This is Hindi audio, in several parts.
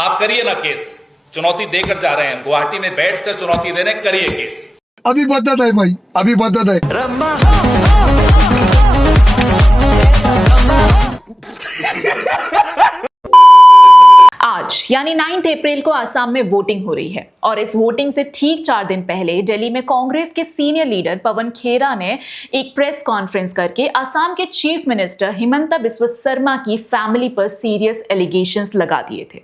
आप करिए ना केस, चुनौती देकर जा रहे हैं, गुवाहाटी में बैठकर चुनौती दे रहे हैं, करिए केस। अभी बदत है भाई, अभी बदत है। आज यानी 9 अप्रैल को आसाम में वोटिंग हो रही है और इस वोटिंग से ठीक 4 दिन पहले दिल्ली में कांग्रेस के सीनियर लीडर पवन खेरा ने एक प्रेस कॉन्फ्रेंस करके आसाम के चीफ मिनिस्टर हिमंता बिस्वा शर्मा की फैमिली पर सीरियस एलिगेशंस लगा दिए थे।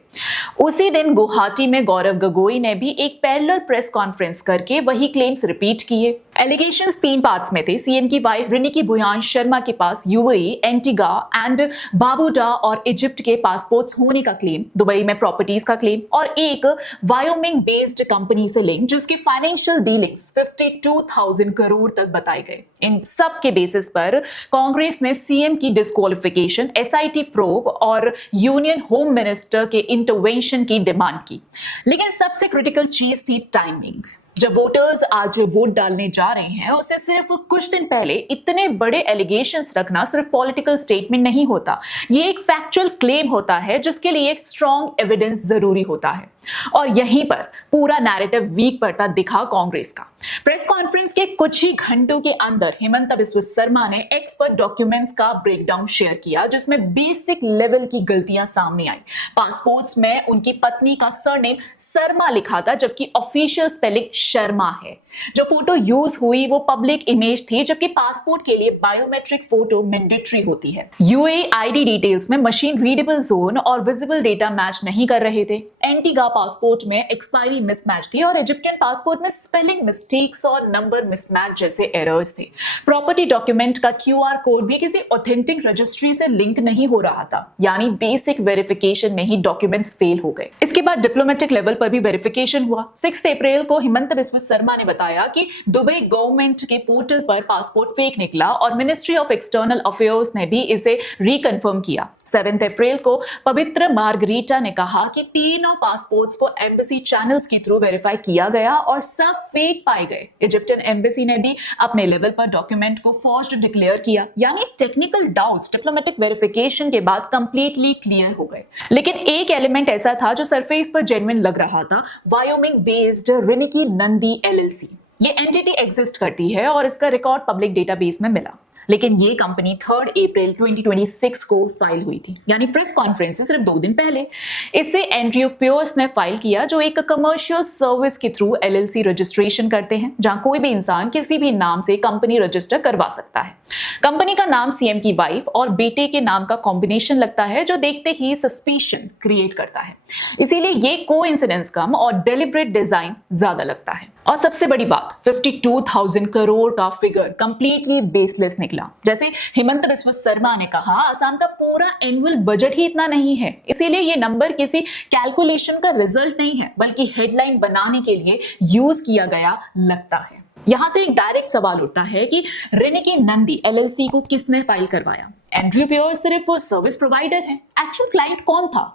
उसी दिन गुवाहाटी में गौरव गोगोई ने भी एक पैरेलल प्रेस कॉन्फ्रेंस करके वही क्लेम्स रिपीट किए। एलिगेशंस 3 पार्ट्स में थे। सीएम की वाइफ रिनिकी बुयान शर्मा के पास यूएई, एंटीगा एंड बाबूडा और इजिप्ट के पासपोर्ट्स होने का क्लेम, दुबई में प्रॉपर्टीज का क्लेम और एक वायोमिंग बेस्ड कंपनी से लिंक जिसकी फाइनेंशियल डीलिंग्स 52,000 करोड़ तक बताए गए। इन सब के बेसिस पर कांग्रेस ने सीएम की डिस्क्वालिफिकेशन, एसआईटी प्रोब और यूनियन होम मिनिस्टर के इंटरवेंशन की डिमांड की। लेकिन सबसे क्रिटिकल चीज थी टाइमिंग। जब वोटर्स आज वोट डालने जा रहे हैं, उससे सिर्फ कुछ दिन पहले इतने बड़े एलिगेशंस रखना सिर्फ पॉलिटिकल स्टेटमेंट नहीं होता, ये एक फैक्चुअल क्लेम होता है जिसके लिए एक स्ट्रॉन्ग एविडेंस जरूरी होता है। और यहीं पर पूरा नैरेटिव वीक पड़ता दिखा कांग्रेस का। प्रेस कॉन्फ्रेंस के कुछ ही घंटों के अंदर हिमंता बिस्वा शर्मा ने एक्स पर डॉक्यूमेंट्स का ब्रेकडाउन शेयर किया जिसमें बेसिक लेवल की गलतियां सामने आई। पासपोर्ट्स में उनकी पत्नी का सरनेम शर्मा लिखा था जबकि ऑफिशियल स्पेलिंग शर्मा है। जो फोटो यूज हुई वो पब्लिक इमेज थी जबकि पासपोर्ट के लिए बायोमेट्रिक फोटो मैंडेटरी होती है। यूएआईडी डिटेल्स में मशीन रीडेबल जोन और विजिबल डेटा मैच नहीं कर रहे थे। एंटीगा पासपोर्ट में एक्सपायरी मिसमैच थी और इजिप्टियन पासपोर्ट में स्पेलिंग मिस्टेक्स और नंबर मिसमैच जैसे एरर्स थे। प्रॉपर्टी डॉक्यूमेंट का क्यूआर कोड भी किसी ऑथेंटिक रजिस्ट्री से लिंक नहीं हो रहा था, यानी बेसिक वेरिफिकेशन में ही डॉक्यूमेंट्स फेल हो गए। इसके बाद डिप्लोमेटिक लेवल पर भी वेरिफिकेशन हुआ। 6 अप्रैल को हिमंता बिस्वा शर्मा ने बताया कि दुबई गवर्नमेंट के पोर्टल पर पासपोर्ट फेक निकला और मिनिस्ट्री ऑफ एक्सटर्नल अफेयर्स ने भी इसे रिकन्फर्म किया। 7 अप्रैल को पवित्र मार्गरीटा ने कहा कि तीनों पासपोर्ट्स को एम्बेसी चैनल्स के थ्रू वेरीफाई किया गया और सब फेक पाए गए। इजिप्टियन एम्बेसी ने भी अपने लेवल पर डॉक्यूमेंट को फॉर्ज्ड डिक्लेयर किया, यानी टेक्निकल डाउट्स डिप्लोमेटिक वेरिफिकेशन के बाद कंप्लीटली क्लियर हो गए। लेकिन एक एलिमेंट ऐसा था जो सरफेस पर जेन्युइन लग रहा था, Wyoming based Riniki Nandi LLC. ये एंटिटी एग्जिस्ट करती है और इसका रिकॉर्ड पब्लिक डेटाबेस में मिला, लेकिन ये कंपनी 3 अप्रैल 2026 को फाइल हुई थी, यानी प्रेस कॉन्फ्रेंस से सिर्फ 2 दिन पहले। इससे एंड्रयू पियर्स ने फाइल किया जो एक कमर्शियल सर्विस के थ्रू एलएलसी रजिस्ट्रेशन करते हैं जहां कोई भी इंसान किसी भी नाम से कंपनी रजिस्टर करवा सकता है। कंपनी का नाम सीएम की वाइफ और बेटे के नाम का कॉम्बिनेशन लगता है जो देखते ही सस्पिशन क्रिएट करता है। इसीलिए ये कोइंसिडेंस कम और डेलिब्रेट डिजाइन ज्यादा लगता है। और सबसे बड़ी बात, 52,000 करोड़ का फिगर कंप्लीटली बेसलेस निकला। जैसे हिमंता बिस्वा शर्मा ने कहा, आसाम का पूरा एनुअल बजट ही इतना नहीं है, इसीलिए ये नंबर किसी कैलकुलेशन का रिजल्ट नहीं है बल्कि हेडलाइन बनाने के लिए यूज किया गया लगता है। यहां से एक डायरेक्ट सवाल उठता है कि रिनिकी नंदी एलएलसी को किसने फाइल करवाया? एंड्रयू पियर्स सिर्फ सर्विस प्रोवाइडर है, एक्चुअल क्लाइंट कौन था?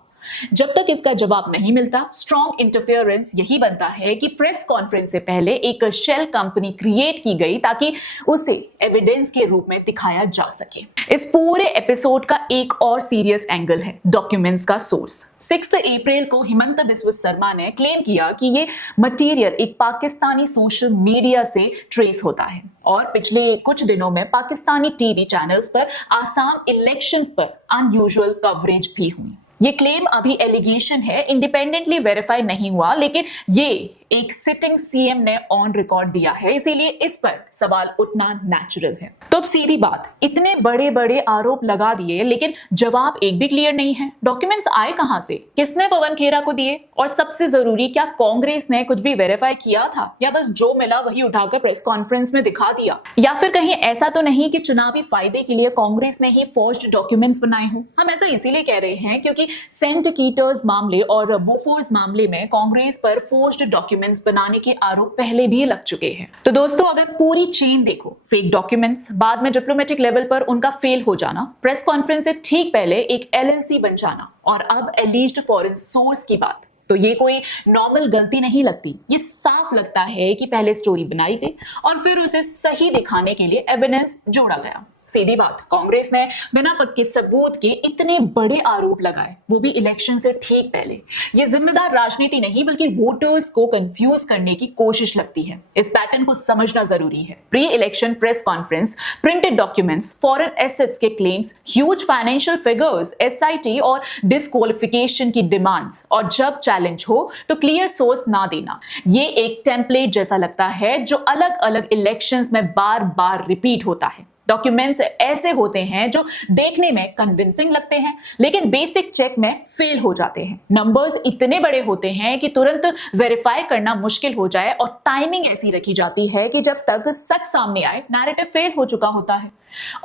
जब तक इसका जवाब नहीं मिलता, स्ट्रॉन्ग इंटरफेरेंस यही बनता है कि प्रेस कॉन्फ्रेंस से पहले एक शेल कंपनी क्रिएट की गई ताकि उसे एविडेंस के रूप में दिखाया जा सके। इस पूरे एपिसोड का एक और सीरियस एंगल है डॉक्यूमेंट्स का सोर्स। 6 अप्रैल को हिमंता बिस्वा शर्मा ने क्लेम किया कि ये मटेरियल एक पाकिस्तानी सोशल मीडिया से ट्रेस होता है और पिछले कुछ दिनों में पाकिस्तानी टीवी चैनल्स पर आसाम इलेक्शंस पर अनयूजुअल कवरेज भी हुई। ये क्लेम अभी एलिगेशन है, इंडिपेंडेंटली वेरीफाई नहीं हुआ, लेकिन ये एक सिटिंग सीएम ने ऑन रिकॉर्ड दिया है, इसीलिए इस पर सवाल उठना नेचुरल है। तो अब सीधी बात, इतने बड़े बड़े आरोप लगा दिए लेकिन जवाब एक भी क्लियर नहीं है। डॉक्यूमेंट्स आए कहां से, किसने पवन खेरा को दिए, और सबसे जरूरी, क्या कांग्रेस ने कुछ भी वेरीफाई किया था या बस जो मिला वही उठाकर प्रेस कॉन्फ्रेंस में दिखा दिया? या फिर कहीं ऐसा तो नहीं कि चुनावी फायदे के लिए कांग्रेस ने ही फॉर्ज्ड डॉक्यूमेंट्स बनाए हों? हम ऐसा इसीलिए कह रहे हैं क्योंकि सेंट कीटर्स मामले और बोफोर्स मामले में कांग्रेस पर फोर्ज्ड डॉक्यूमेंट्स बनाने के आरोप पहले भी लग चुके हैं। तो दोस्तों, अगर पूरी चेन देखो, फेक डॉक्यूमेंट्स, बाद में डिप्लोमेटिक लेवल पर उनका फेल हो जाना, प्रेस कॉन्फ्रेंस से ठीक पहले एक एलएलसी बन जाना और अब एलिज्ड फॉरेन सोर्स की बात, तो ये कोई नॉर्मल गलती नहीं लगती। ये साफ लगता है कि पहले स्टोरी बनाई गई और फिर उसे सही दिखाने के लिए एविडेंस जोड़ा गया। सीधी बात, कांग्रेस ने बिना पक्के सबूत के इतने बड़े आरोप लगाए, वो भी इलेक्शन से ठीक पहले। ये जिम्मेदार राजनीति नहीं बल्कि वोटर्स को कंफ्यूज करने की कोशिश लगती है। इस पैटर्न को समझना जरूरी है। Pre election press conference, printed documents, foreign assets के claims, huge financial figures, SIT और डिस्क्वालिफिकेशन की डिमांड्स, और जब चैलेंज हो तो क्लियर सोर्स ना देना, ये एक टेम्पलेट जैसा लगता है जो अलग अलग इलेक्शंस में बार बार रिपीट होता है। डॉक्यूमेंट्स ऐसे होते हैं जो देखने में कन्विंसिंग लगते हैं लेकिन बेसिक चेक में फेल हो जाते हैं। नंबर्स इतने बड़े होते हैं कि तुरंत वेरीफाई करना मुश्किल हो जाए, और टाइमिंग ऐसी रखी जाती है कि जब तक सच सामने आए नैरेटिव फेल हो चुका होता है।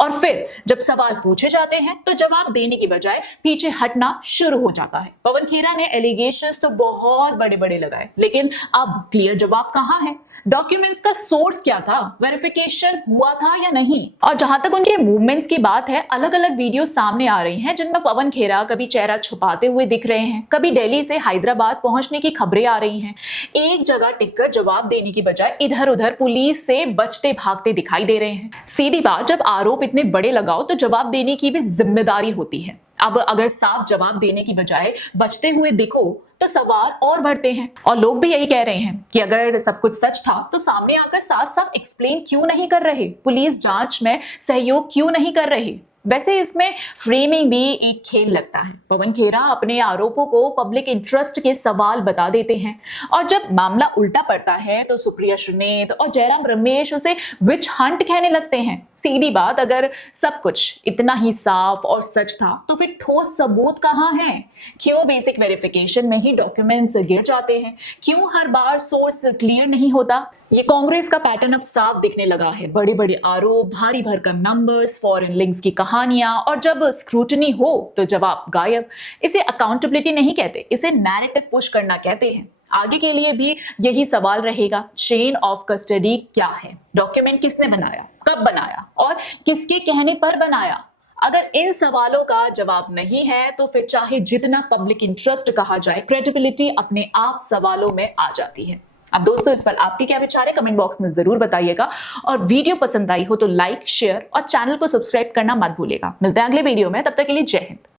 और फिर जब सवाल पूछे जाते हैं तो जवाब देने की बजाय पीछे हटना शुरू हो जाता है। पवन खेरा ने एलिगेशंस तो बहुत बड़े बड़े लगाए, लेकिन अब क्लियर जवाब कहां है? डॉक्यूमेंट्स का सोर्स क्या था? वेरिफिकेशन हुआ था या नहीं? और जहां तक उनके मूवमेंट्स की बात है, अलग अलग वीडियो सामने आ रही हैं जिनमें पवन खेरा कभी चेहरा छुपाते हुए दिख रहे हैं, कभी दिल्ली से हैदराबाद पहुंचने की खबरें आ रही हैं। एक जगह टिककर जवाब देने की बजाय इधर उधर पुलिस से बचते भागते दिखाई दे रहे हैं। सीधी बात, जब आरोप इतने बड़े लगाओ तो जवाब देने की भी जिम्मेदारी होती है। अब अगर साफ जवाब देने की बजाय बचते हुए दिखो तो सवाल और बढ़ते हैं। और लोग भी यही कह रहे हैं कि अगर सब कुछ सच था तो सामने आकर साफ साफ एक्सप्लेन क्यों नहीं कर रहे, पुलिस जांच में सहयोग क्यों नहीं कर रहे। वैसे इसमें फ्रेमिंग भी एक खेल लगता है। पवन खेरा अपने आरोपों को पब्लिक इंटरेस्ट के सवाल बता देते हैं, और जब मामला उल्टा पड़ता है तो सुप्रिया श्रीनेत और जयराम रमेश उसे विच हंट कहने लगते हैं। सीधी बात, अगर सब कुछ इतना ही साफ और सच था तो फिर ठोस सबूत कहाँ हैं? क्यों बेसिक वेरिफिकेशन में ही डॉक्यूमेंट्स गिर जाते हैं? क्यों हर बार सोर्स क्लियर नहीं होता? ये कांग्रेस का पैटर्न अब साफ दिखने लगा है। बड़े बड़े आरोप, भारी भरकम नंबर्स, फॉरेन लिंक्स की कहानियां, और जब स्क्रूटनी हो तो जवाब गायब। इसे अकाउंटेबिलिटी नहीं कहते, इसे नैरेटिव पुश करना कहते हैं। आगे के लिए भी यही सवाल रहेगा, चेन ऑफ कस्टडी क्या है? डॉक्यूमेंट किसने बनाया, कब बनाया और किसके कहने पर बनाया? अगर इन सवालों का जवाब नहीं है तो फिर चाहे जितना पब्लिक इंटरेस्ट कहा जाए, क्रेडिबिलिटी अपने आप सवालों में आ जाती है। अब दोस्तों, इस पर आपके क्या विचार है कमेंट बॉक्स में जरूर बताइएगा, और वीडियो पसंद आई हो तो लाइक, शेयर और चैनल को सब्सक्राइब करना मत भूलिएगा। मिलते हैं अगले वीडियो में, तब तक के लिए जय हिंद।